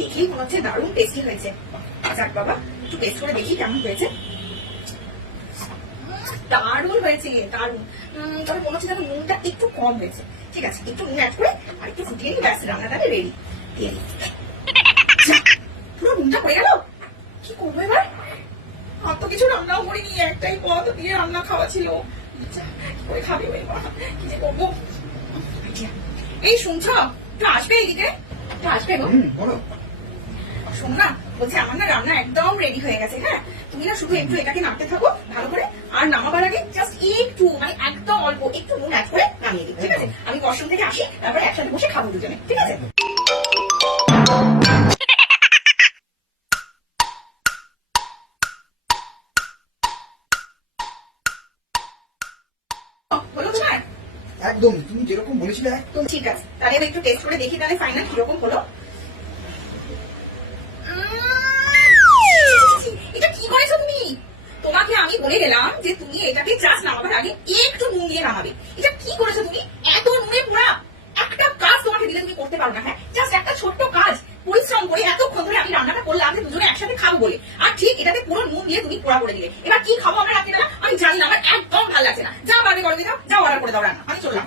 দেখেই মনে হচ্ছে দারুণ টেস্টি হয়েছে। যাক বাবা, একটু টেস্ট করে দেখি কেমন হয়েছে। দারুণ হয়েছে, দারুণ। তবে মনে হচ্ছে যেন নুনটা একটু কম হয়েছে। ঠিক আছে, একটু নুন অ্যাড করে আর একটু ফুটিয়ে নিই, ব্যাস রান্না তাহলে রেডি। পুরো নুনটা পড়ে গেল, কি করবো এবার? আর তো কিছু রান্নাও করিনি, একটাই পদ দিয়ে রান্না খাওয়া ছিল। কি করে খাবে কি যে করবো? এই শুনছ, একটু আসবে এইদিকে, একটু আসবে গো। শোন না, বলছি আমার না রান্না একদম রেডি হয়ে গেছে। হ্যাঁ, তুমি না শুধু একটু এটাকে নাড়তে থাকো ভালো করে, আর নামাবার আগে জাস্ট একটু মানে একদম অল্প একটু নুন অ্যাড করে নামিয়ে দিই। ঠিক আছে, আমি ওয়াশরুম থেকে আসি, তারপর একসাথে বসে খাবো দুজনে। ঠিক আছে? বলো তোমার একদম তুমি যেরকম বলেছিলে একদম ঠিক আছে। তাহলে আমি একটু টেস্ট করে দেখি তাহলে ফাইনাল কিরকম হলো। এটা কি করেছো তুমি? তোমাকে আমি বলে গেলাম যে তুমি এটাকে জাস্ট নামাবার আগে একটু নুন দিয়ে নামাবে। এটা কি করেছো তুমি? এত নুনে পোড়া একটা কাজ তোমাকে দিলে তুমি করতে পারো না। হ্যাঁ, জাস্ট একটা ছোট্ট কাজ পরিশ্রম করে এতক্ষণ ধরে আমি রান্নাটা করলাম যে দুজনে একসাথে খাবো বলে, আর ঠিক এটাতে পুরো নুন দিয়ে তুমি পোড়া করে দিলে। এবার কি খাবো আমরা রাত্রিবেলা আমি জানি না, আমার একদম ভালো লাগছে না। যা পারবে করে দিয়ে যাও, অর্ডার করে দাও রান্না, আমি চললাম।